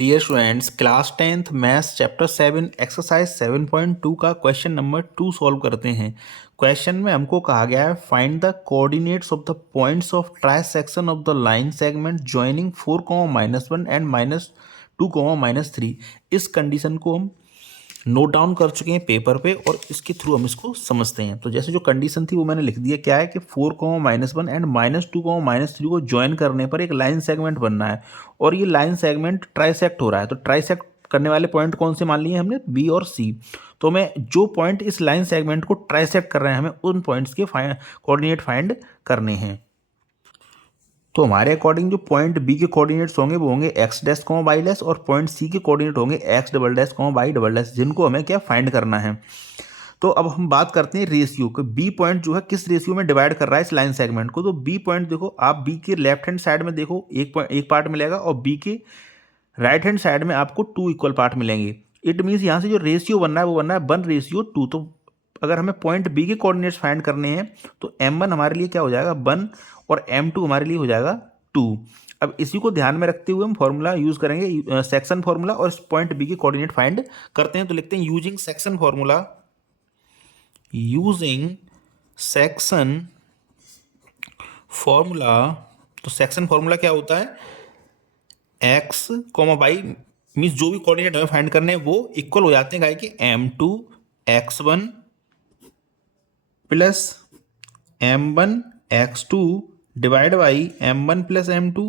Dear students, class 10th maths chapter 7 exercise 7.2 का question number 2 solve करते हैं। Question में हमको कहा गया है find the coordinates of the points of try section of the line segment joining 4, -1 and -2, -3। इस कंडीशन को हम नोट डाउन कर चुके हैं पेपर पे और इसके थ्रू हम इसको समझते हैं। तो जैसे जो कंडीशन थी वो मैंने लिख दिया, क्या है कि 4, -1 एंड -2, -3 को ज्वाइन करने पर एक लाइन सेगमेंट बनना है और ये लाइन सेगमेंट ट्राइसेक्ट हो रहा है। तो ट्राइसेक्ट करने वाले पॉइंट कौन से मान लिए हमने, बी और सी। तो मैं जो पॉइंट इस लाइन सेगमेंट को ट्राइसेक्ट कर रहे हैं हमें उन पॉइंट्स के कोऑर्डिनेट फाइंड करने हैं। तो हमारे अकॉर्डिंग जो पॉइंट बी के कोऑर्डिनेट्स होंगे वो होंगे x dash comma y dash और पॉइंट सी के कोऑर्डिनेट होंगे x double dash comma y double dash, जिनको हमें क्या फाइंड करना है। तो अब हम बात करते हैं रेशियो को। बी पॉइंट जो है किस रेशियो में डिवाइड कर रहा है इस लाइन सेगमेंट को। तो बी पॉइंट देखो, आप बी के लेफ्ट हैंड साइड में देखो एक पार्ट मिलेगा और बी के राइट हैंड साइड में आपको 2 इक्वल पार्ट मिलेंगे। इट मीन्स यहाँ से जो रेशियो बनना है वो बनना है 1:2। तो अगर हमें पॉइंट बी के कोऑर्डिनेट्स फाइंड करने हैं तो m1 हमारे लिए क्या हो जाएगा 1 और m2 हमारे लिए हो जाएगा 2। अब इसी को ध्यान में रखते हुए हम फॉर्मूला यूज करेंगे, सेक्शन फॉर्मूला, और इस पॉइंट बी के कोऑर्डिनेट फाइंड करते हैं। तो लिखते हैं using section formula, using section formula. तो सेक्शन फॉर्मूला क्या होता है, एक्स कॉमा वाई मीन्स जो भी कोऑर्डिनेट हमें फाइंड करने हैं वो इक्वल हो जाते हैं गाय के m2 x1 plus m1 x2 divide by m1 plus m2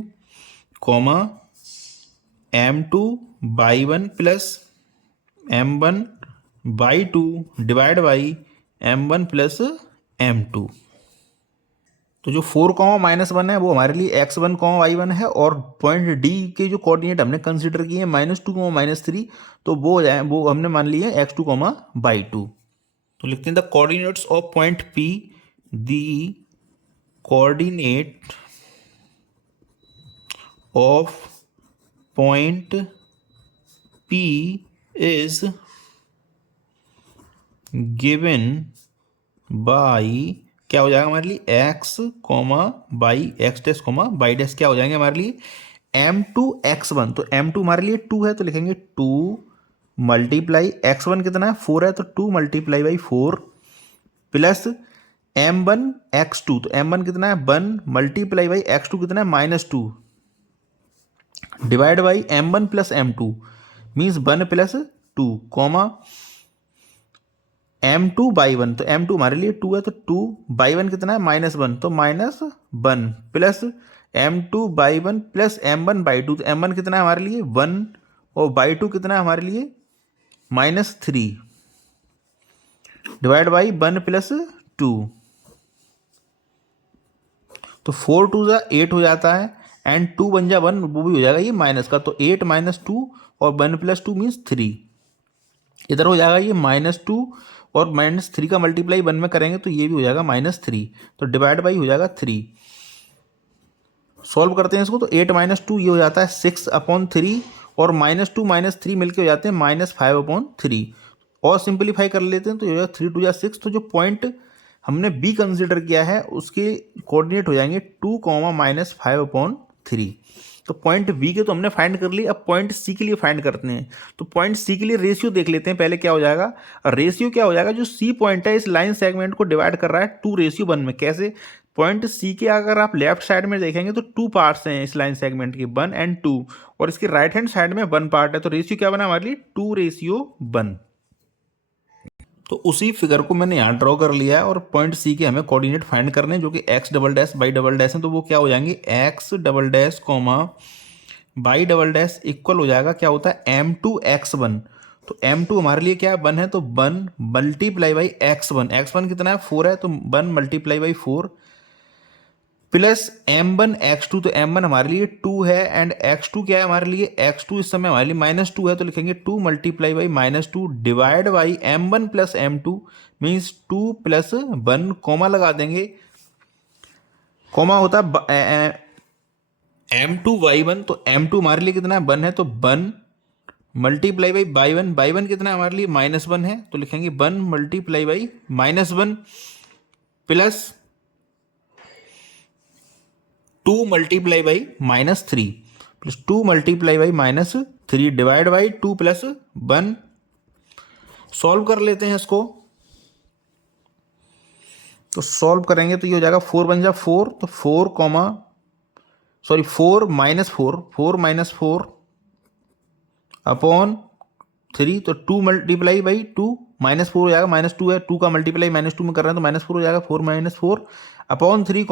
comma m2 y1 plus m1 y2 divide by m1 plus m2। तो जो 4, -1 है वो हमारे लिए x1, y1 है और पॉइंट डी के जो कोऑर्डिनेट हमने कंसीडर किए हैं -2, -3, तो वो हमने मान लिए x2, y2। तो लिखते हैं the coordinates of point P, the coordinate of point P is given by, क्या हो जाएगा हमारे लिए x, y, x dash, y dash क्या हो जाएंगे हमारे लिए m2 x1। तो m2 हमारे लिए 2 है तो लिखेंगे 2 मल्टीप्लाई x1 कितना है 4 है तो 2 multiply by 4 plus m1 x2। तो m1 कितना है 1 मल्टीप्लाई बाई x2 कितना है -2 divide by m1 plus m2 means 1 plus 2 comma m2/1। तो m2 हमारे लिए 2 है तो 2/1 कितना है -1 तो -1 प्लस m2/1 प्लस m1/2। तो m1 कितना है हमारे लिए 1 और by2 कितना है हमारे लिए -3 डिवाइड बाई 1 प्लस 2। तो 4 2 जा 8 हो जाता है एंड 2 बन जा 1, वो भी हो जाएगा ये माइनस का। तो 8 -2 और 1 + 2 मीन्स 3। इधर हो जाएगा ये -2 और -3 का मल्टीप्लाई 1 में करेंगे तो ये भी हो जाएगा -3। तो डिवाइड बाई हो जाएगा 3। सॉल्व करते हैं इसको तो 8 -2 ये हो जाता है 6/3 और -2 -3 मिलके हो जाते हैं -5/3। और सिंपलीफाई कर लेते हैं तो ये हो जाएगा 3 2 जा 6। तो जो पॉइंट हमने बी कंसिडर किया है उसके कोऑर्डिनेट हो जाएंगे 2, -5/3। तो पॉइंट बी के तो हमने फाइंड कर ली, अब पॉइंट सी के लिए फाइंड करते हैं। तो पॉइंट सी के लिए रेशियो देख लेते हैं पहले क्या हो जाएगा। रेशियो क्या हो जाएगा, जो सी पॉइंट है इस लाइन सेगमेंट को डिवाइड कर रहा है 2:1 में। कैसे, पॉइंट सी के अगर आप लेफ्ट साइड में देखेंगे तो 2 पार्ट्स हैं इस लाइन सेगमेंट के, 1 और 2, और इसके राइट हैंड साइड में 1 पार्ट है। तो रेशियो क्या बना हमारे लिए 2:1। तो उसी फिगर को मैंने यहाँ ड्रॉ कर लिया है और पॉइंट सी के हमें कोऑर्डिनेट फाइंड करने हैं जो कि x double dash by double dash है। तो वो क्या हो जाएंगे x double dash comma by double dash equal हो जाएगा क्या होता है m2 x1। तो m2 हमारे लिए क्या है 1 है तो 1 मल्टीप्लाई बाई x1 कितना है 4 है तो 1 multiply by 4 plus m1 x2। तो m1 हमारे लिए 2 है एंड x2 क्या है हमारे लिए x2 इस समय हमारे लिए -2 है तो लिखेंगे 2 multiply by -2 divide by m1 plus m2 means 2 + 1 comma लगा देंगे। कॉमा होता है m2/1। तो m2 हमारे लिए कितना है 1 है तो 1 मल्टीप्लाई बाई 1 कितना है हमारे लिए -1 है तो लिखेंगे 1 multiply by -1 plus 2 multiply by -3 plus 2 multiply by 3 divide by 2 plus 1। Solve कर लेते हैं इसको। तो सॉल्व करेंगे तो ये हो जाएगा 4 बन जा 4, तो 4 माइनस 4 अपॉन 3, तो 2 मल्टीप्लाई बाई 2, -4 हो जाएगा, -2 है, 2 का मल्टीप्लाई -2 में कर रहे हैं तो -4 हो जाएगा, 4 अपॉन 3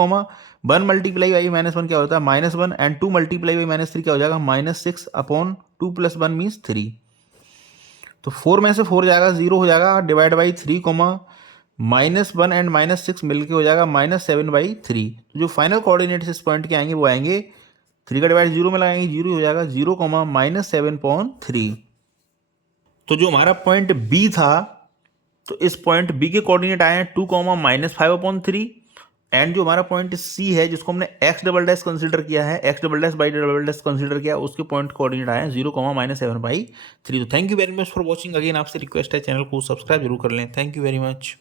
1 मल्टीप्लाई बाई -1 क्या होता है -1 एंड 2 मल्टीप्लाई बाई -3 क्या हो जाएगा -6 अपॉन 2 प्लस 1 मीन्स 3। तो 4 में से 4 जाएगा 0 हो जाएगा, डिवाइड बाई 3 -1 एंड -6 मिलके हो जाएगा -7/3। तो जो फाइनल कोऑर्डिनेट्स इस पॉइंट के आएंगे वो आएंगे 3 का डिवाइड 0 में लगाएंगे 0 हो जाएगा 0, -7/3। तो जो हमारा पॉइंट बी था, तो इस पॉइंट बी के कोऑर्डिनेट आए हैं 2, -5/3 एंड जो हमारा पॉइंट सी है जिसको हमने x डबल डैश कंसीडर किया है, x double dash by double dash consider किया, उसके पॉइंट कोऑर्डिनेट आए हैं 0, -7/3। तो thank you very much for watching. Again आपसे रिक्वेस्ट है चैनल को सब्सक्राइब जरूर कर लें। Thank you very much.